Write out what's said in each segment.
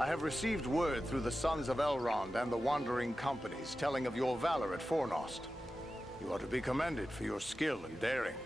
I have received word through the Sons of Elrond and the Wandering Companies telling of your valor at Fornost. You are to be commended for your skill and daring.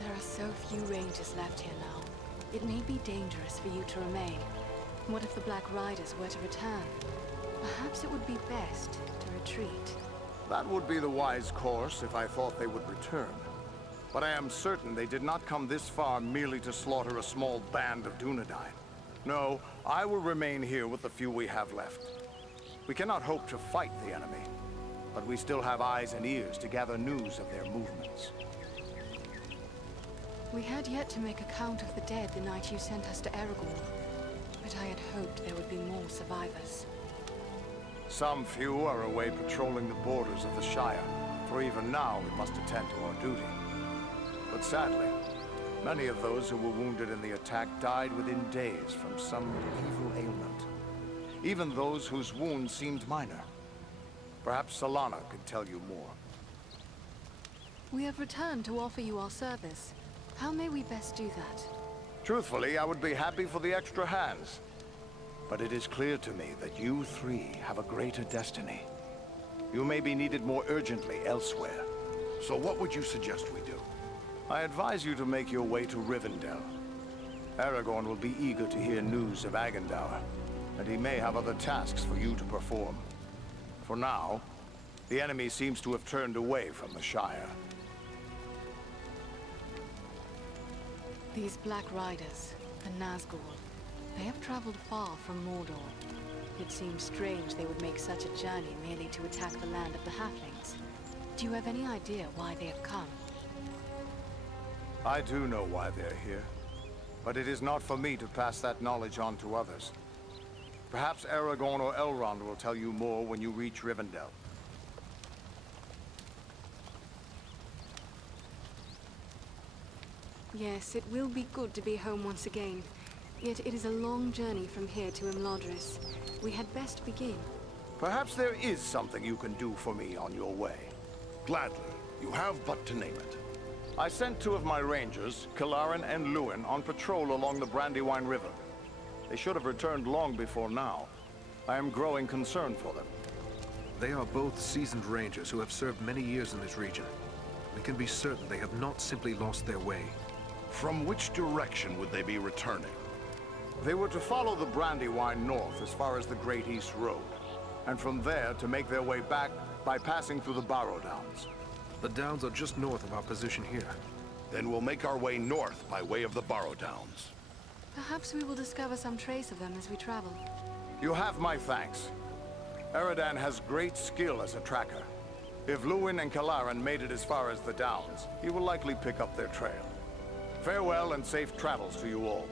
There are so few rangers left here now. It may be dangerous for you to remain. What if the Black Riders were to return? Perhaps it would be best to retreat. That would be the wise course if I thought they would return. But I am certain they did not come this far merely to slaughter a small band of Dunedain. No, I will remain here with the few we have left. We cannot hope to fight the enemy, but we still have eyes and ears to gather news of their movements. We had yet to make a count of the dead the night you sent us to Aragorn, but I had hoped there would be more survivors. Some few are away patrolling the borders of the Shire, for even now we must attend to our duty. But sadly, many of those who were wounded in the attack died within days from some evil ailment. Even those whose wounds seemed minor. Perhaps Solana could tell you more. We have returned to offer you our service. How may we best do that? Truthfully, I would be happy for the extra hands. But it is clear to me that you three have a greater destiny. You may be needed more urgently elsewhere. So what would you suggest we do? I advise you to make your way to Rivendell. Aragorn will be eager to hear news of Agandaur, and he may have other tasks for you to perform. For now, the enemy seems to have turned away from the Shire. These Black Riders, the Nazgul, they have traveled far from Mordor. It seems strange they would make such a journey merely to attack the land of the Halflings. Do you have any idea why they have come? I do know why they're here, but it is not for me to pass that knowledge on to others. Perhaps Aragorn or Elrond will tell you more when you reach Rivendell. Yes, it will be good to be home once again. Yet it is a long journey from here to Imladris. We had best begin. Perhaps there is something you can do for me on your way. Gladly. You have but to name it. I sent two of my rangers, Kilaran and Luin, on patrol along the Brandywine River. They should have returned long before now. I am growing concerned for them. They are both seasoned rangers who have served many years in this region. We can be certain they have not simply lost their way. From which direction would they be returning? They were to follow the Brandywine north as far as the Great East Road, and from there to make their way back by passing through the Barrow Downs. The Downs are just north of our position here. Then we'll make our way north by way of the Barrow Downs. Perhaps we will discover some trace of them as we travel. You have my thanks. Eredan has great skill as a tracker. If Luin and Kilaran made it as far as the Downs, he will likely pick up their trail. Farewell and safe travels to you all.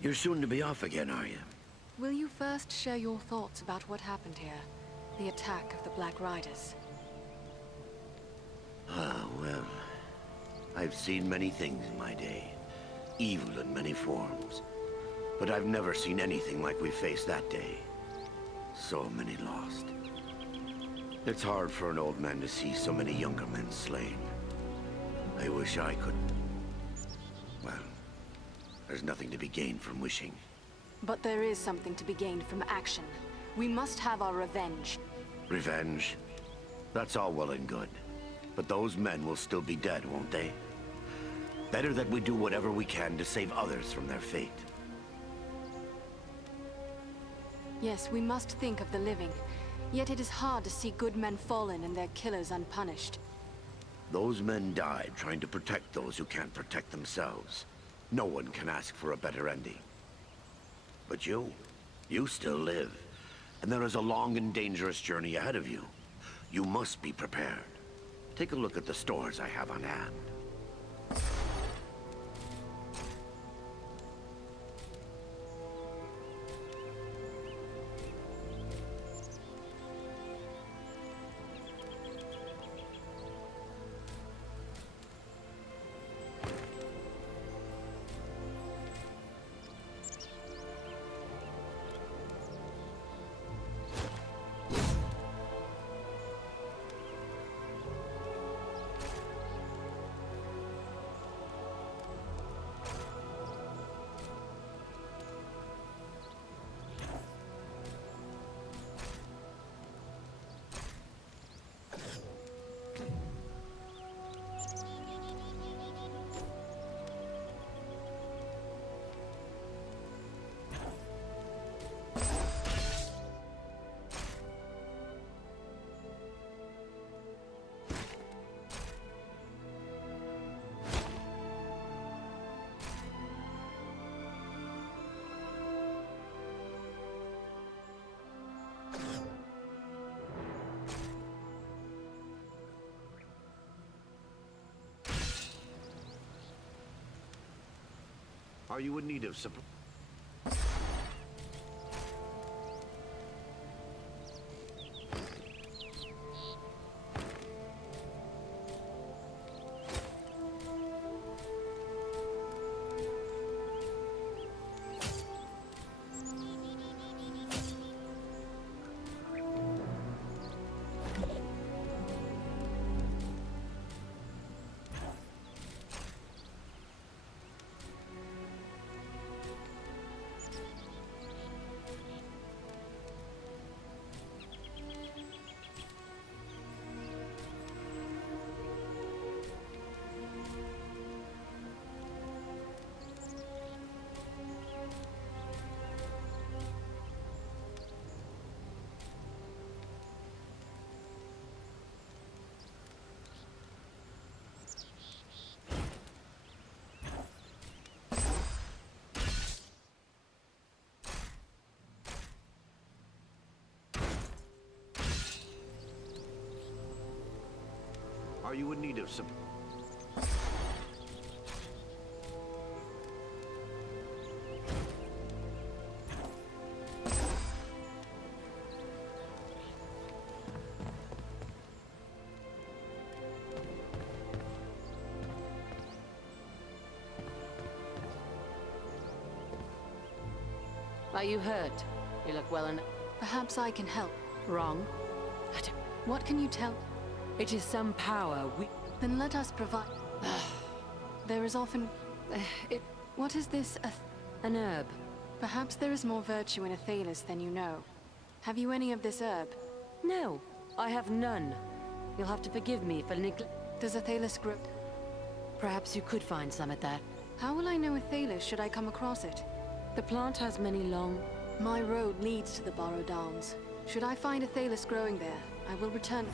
You're soon to be off again, are you? Will you first share your thoughts about what happened here? The attack of the Black Riders. Ah, well... I've seen many things in my day. Evil in many forms. But I've never seen anything like we faced that day. So many lost. It's hard for an old man to see so many younger men slain. I wish I could... Well... There's nothing to be gained from wishing. But there is something to be gained from action. We must have our revenge. Revenge? That's all well and good. But those men will still be dead, won't they? Better that we do whatever we can to save others from their fate. Yes, we must think of the living. Yet it is hard to see good men fallen and their killers unpunished. Those men died trying to protect those who can't protect themselves. No one can ask for a better ending. But you still live. And there is a long and dangerous journey ahead of you. You must be prepared. Take a look at the stores I have on hand. Are you in need of support? Are you in need of support? Are you hurt? You look well enough. Perhaps I can help. Wrong. What can you tell? It is some power we... Then let us provide. There is often... What is this? An herb. Perhaps there is more virtue in Athelas than you know. Have you any of this herb? No, I have none. You'll have to forgive me for neglect. Does Athelas grow? Perhaps you could find some at that. How will I know Athelas should I come across it? The plant has many long... My road leads to the Borrow Downs. Should I find Athelas growing there, I will return.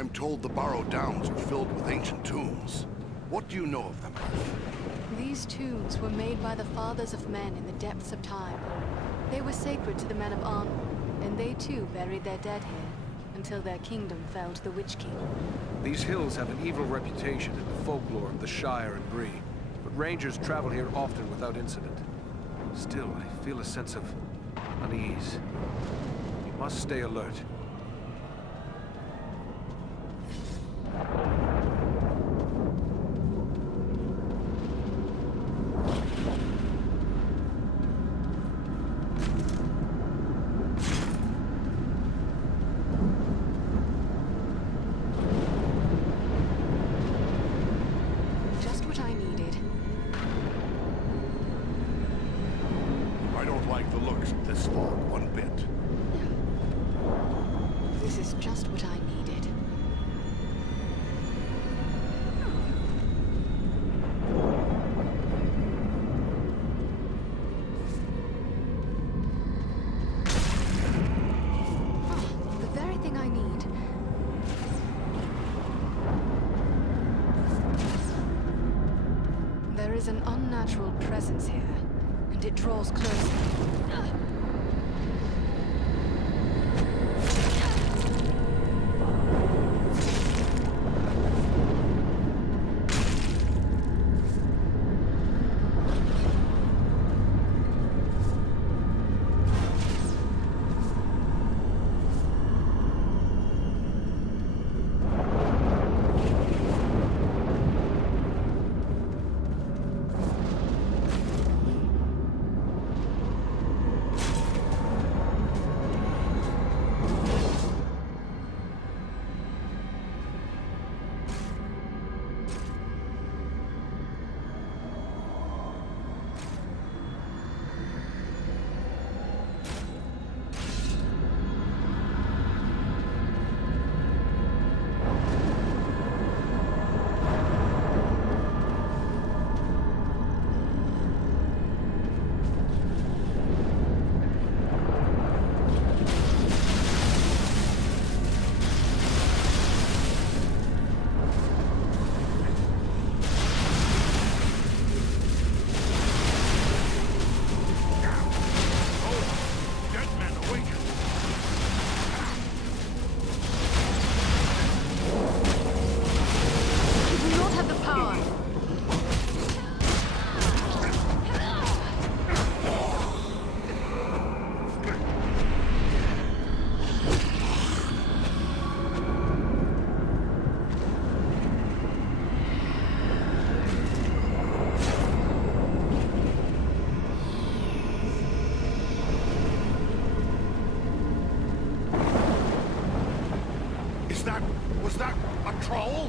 I'm told the Barrow Downs are filled with ancient tombs. What do you know of them? These tombs were made by the fathers of men in the depths of time. They were sacred to the men of Arnor, and they too buried their dead here, until their kingdom fell to the Witch King. These hills have an evil reputation in the folklore of the Shire and Bree, but rangers travel here often without incident. Still, I feel a sense of unease. We must stay alert. Just what I needed. I don't like the looks of this fog one bit. This is just what I needed. Ah, the very thing I need. There is an unnatural presence here, and it draws closer. Dead men awaken! You do not have the power! Was that a troll?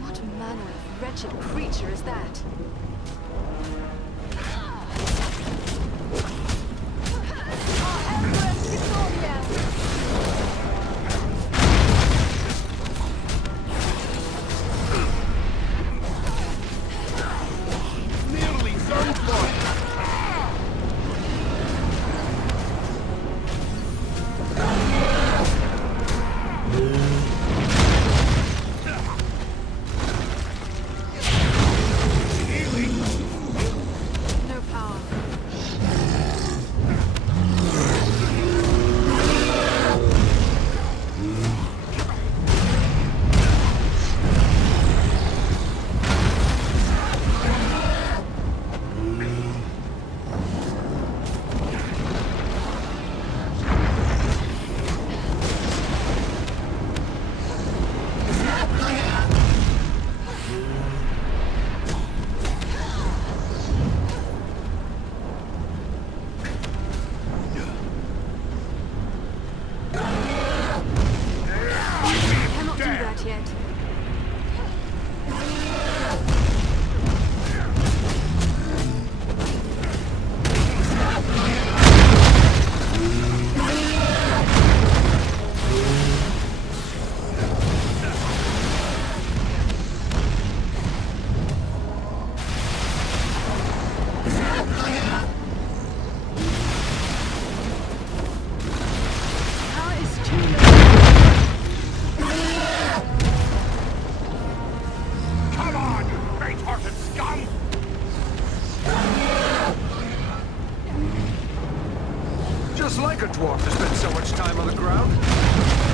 What manner of wretched creature is that? Nearly zoned for it! Healing! Just like a dwarf to spend so much time on the ground.